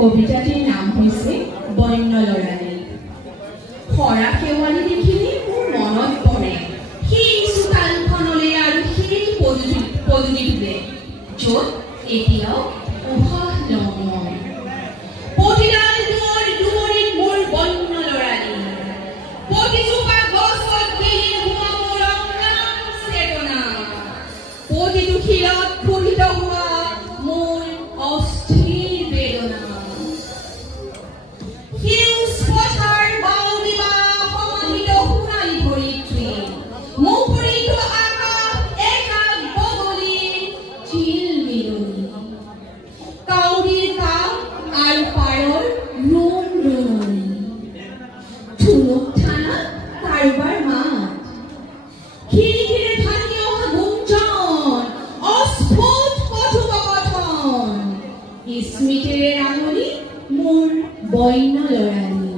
কবিতাটিৰ নাম হৈছে বন্য লৰালি। হৰা শেৱালি দেখিলে মোৰ মনত পৰে সেই চোতালখনলৈ আৰু সেই পদূলিটোলৈ, য'ত এতিয়াও উশাহ লওঁ মই। প্ৰতিডাল দুৱৰীত মোৰ বন্য লৰালি, প্ৰতিজোপা গছত গেলি হোৱা মোৰ অম্লান চেতনা, প্ৰতিটো শিৰত ফুটিত হোৱা মোৰ অস্থিৰ বেদনা। সেউজ পথাৰ বাউলিবা সমাহিত সোণালী ধৰিত্ৰী, মুখৰিত আকাশ একাক বগলী চিলমিলনি, কাউৰীৰ কাপ আৰু পাৰৰ ৰুম ৰুমনি, ঠুনুক ঠানাত কাৰোবাৰ মাত, খিৰিকিৰে ভাঙি অহা গুঞ্জন, অস্ফুট কথোপকথন, স্মৃতিৰে ৰাঙনি মোৰ বন্য লৰালি।